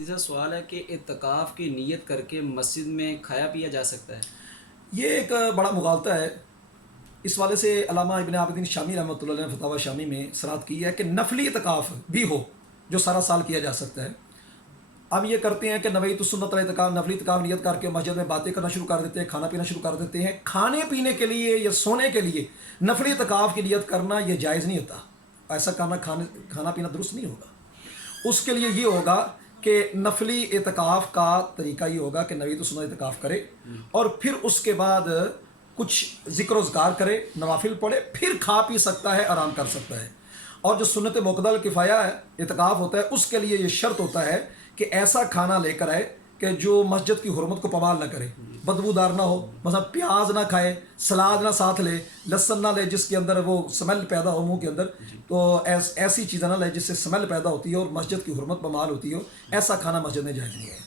تیسرا سوال ہے کہ اعتکاف کی نیت کر کے مسجد میں کھایا پیا جا سکتا ہے؟ یہ ایک بڑا مغالطہ ہے. اس والے سے علامہ ابن عابدین شامی رحمۃ اللہ علیہ نے فتاوی شامی میں صراحت کی ہے کہ نفلی اعتکاف بھی ہو جو سارا سال کیا جا سکتا ہے. اب یہ کرتے ہیں کہ نویت السنت الاعتکاف نفلی اعتکاف نیت کر کے مسجد میں باتیں کرنا شروع کر دیتے ہیں، کھانا پینا شروع کر دیتے ہیں. کھانے پینے کے لیے یا سونے کے لیے نفلی اعتکاف کی نیت کرنا یہ جائز نہیں ہوتا. ایسا کرنا کھانا پینا درست نہیں ہوگا. اس کے لیے یہ ہوگا کہ نفلی اعتکاف کا طریقہ یہ ہوگا کہ نویت السنت اعتکاف کرے اور پھر اس کے بعد کچھ ذکر و اذکار کرے، نوافل پڑھے، پھر کھا پی سکتا ہے، آرام کر سکتا ہے. اور جو سنت موقدہ الکفایہ ہے اعتکاف ہوتا ہے، اس کے لیے یہ شرط ہوتا ہے کہ ایسا کھانا لے کر آئے کہ جو مسجد کی حرمت کو پامال نہ کرے، بدبودار نہ ہو. مثلا پیاز نہ کھائے، سلاد نہ ساتھ لے، لہسن نہ لے جس کے اندر وہ سمیل پیدا ہو منہ کے اندر. تو ایسی چیزیں نہ لے جس سے سمیل پیدا ہوتی ہے اور مسجد کی حرمت پامال ہوتی ہو. ایسا کھانا مسجد میں جائز نہیں ہے.